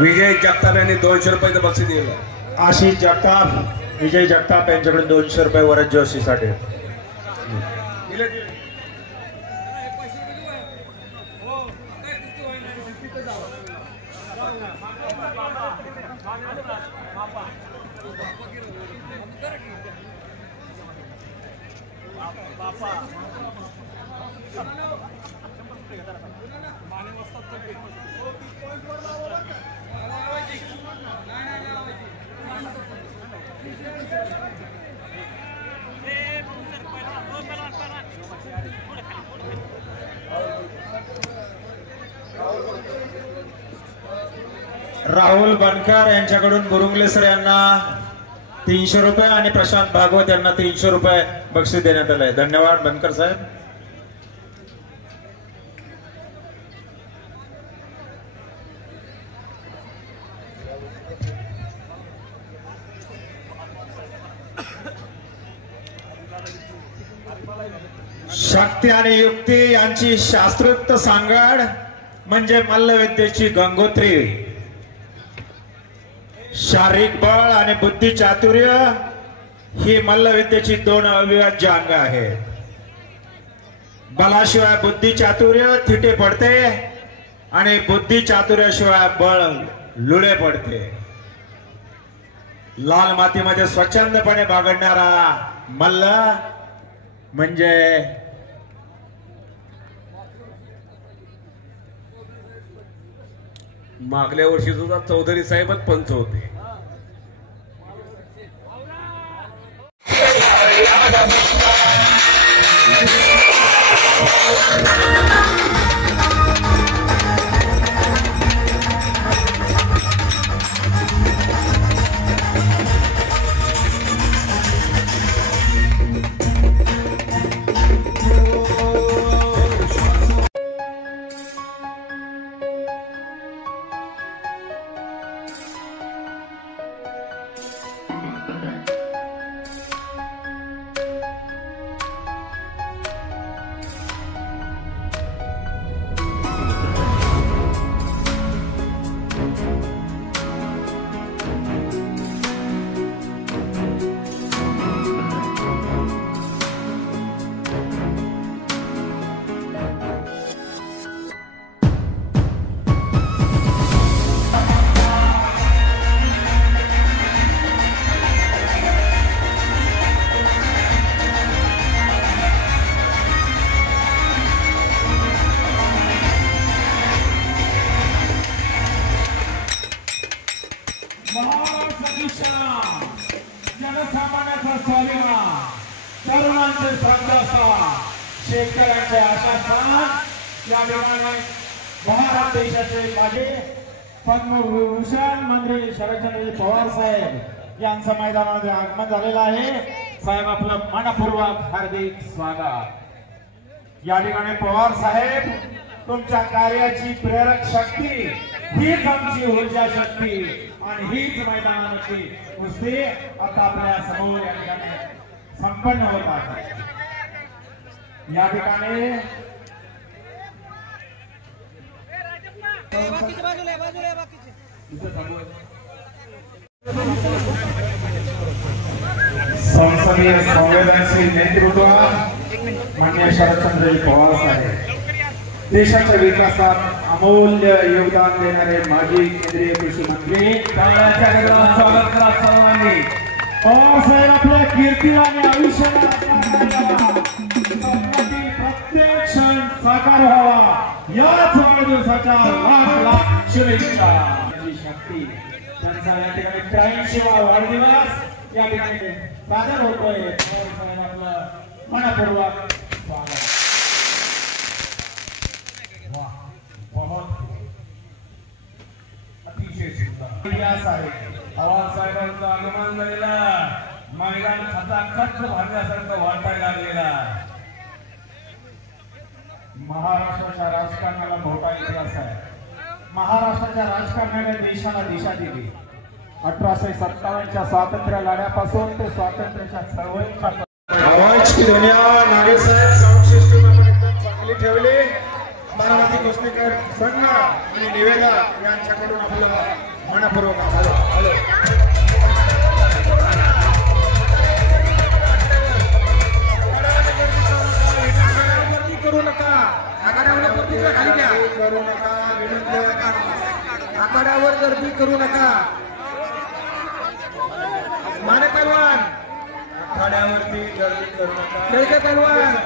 विजय जगताप यांनी 200 रुपयाचं बक्षीस दिलं। आशिष जगताप, विजय जगताप यांच्याकडे 200 रुपये वरद जोशीसाठी। राहुल बनकर यांच्याकडून बुरुंगले सर यांना 300 रुपये आणि प्रशांत भागवत यांना 300 रुपये बक्षीस देण्यात आले। धन्यवाद बनकर साहेब। शक्ती आणि युक्ती यांची शास्त्रोक्त सांगड म्हणजे मल्लविद्येची गंगोत्री। शारीरिक बळ आणि बुद्धी चातुर्य ही मल्लविद्येची 2 अविभाज्य अंग आहेत। बलाशिवाय बुद्धी चातुर्य थिटे पडते आणि बुद्धी चातुर्याशिवाय बळ लुळे पडते। लाल मातीमध्ये स्वच्छंदपणे बागडणारा मल्ल म्हणजे मागल्या वर्षी सुद्धा चौधरी साहेबच पंच होते। जनसामान्याचा स्वाभिमान, तरुणांचे संघर्ष, शेतकऱ्यांचे आशास्थान या ठिकाणी भारत देशाचे माजी पद्मभूषण मंत्री शरदचंद्र पवार साहेब यांचं मैदानामध्ये आगमन झालेलं आहे। साहेब आपलं मनपूर्वक हार्दिक स्वागत। या ठिकाणी पवार साहेब तुमच्या कार्याची प्रेरक शक्ती हीच आमची ऊर्जा शक्ती आणि हीच मैदानाची कुस्ती आता आपल्या समोर या ठिकाणी संपन्न होत आहे। या ठिकाणी संसदीय संवेदनशील नेतृत्व माननीय शरदचंद्र पवार साहेब, देशाच्या विकासात अमूल्य योगदान देणारे माजी केंद्रीय कृषी मंत्री, स्वागत करा सर्वांनी। पवार साहेब आपल्या कीर्तीने आयुष्याला प्रत्येक क्षण साकार व्हावा याच वाढदिवसाच्या लाख लाख शुभेच्छा। शक्ती त्यांचा या ठिकाणी 83वा वाढदिवस या ठिकाणी सादर होतोय। पवार साहेब आपलं मनपूर्वक स्वागत। पवार साहेबांचं आगमन झालेलं मैदान खचाखच भरण्यासारखं वाटायला लागलेला। महाराष्ट्राच्या राजकारणाला मोठा इतिहास आहे। महाराष्ट्राच्या राजकारणाने देशाला दिशा दिली। 1857च्या स्वातंत्र्य लढ्यापासून ते स्वातंत्र्याच्या चळवळीच्या आवाज की दुनिया नागेसाहेब साऊंड सिस्टम आपण एकदम चांगली ठेवली। बारामती कुस्तीकर संघ आणि निवेदा यांच्याकडून आपलं मनपूर्वक हॅलो हॅलो करू नका आखाड्यावर गर्दी खाली घ्या करू नका आखाड्यावर गर्दी करू नका माने पैलवान आखाड्यावरती गर्दी करू नका खेळके पैलवान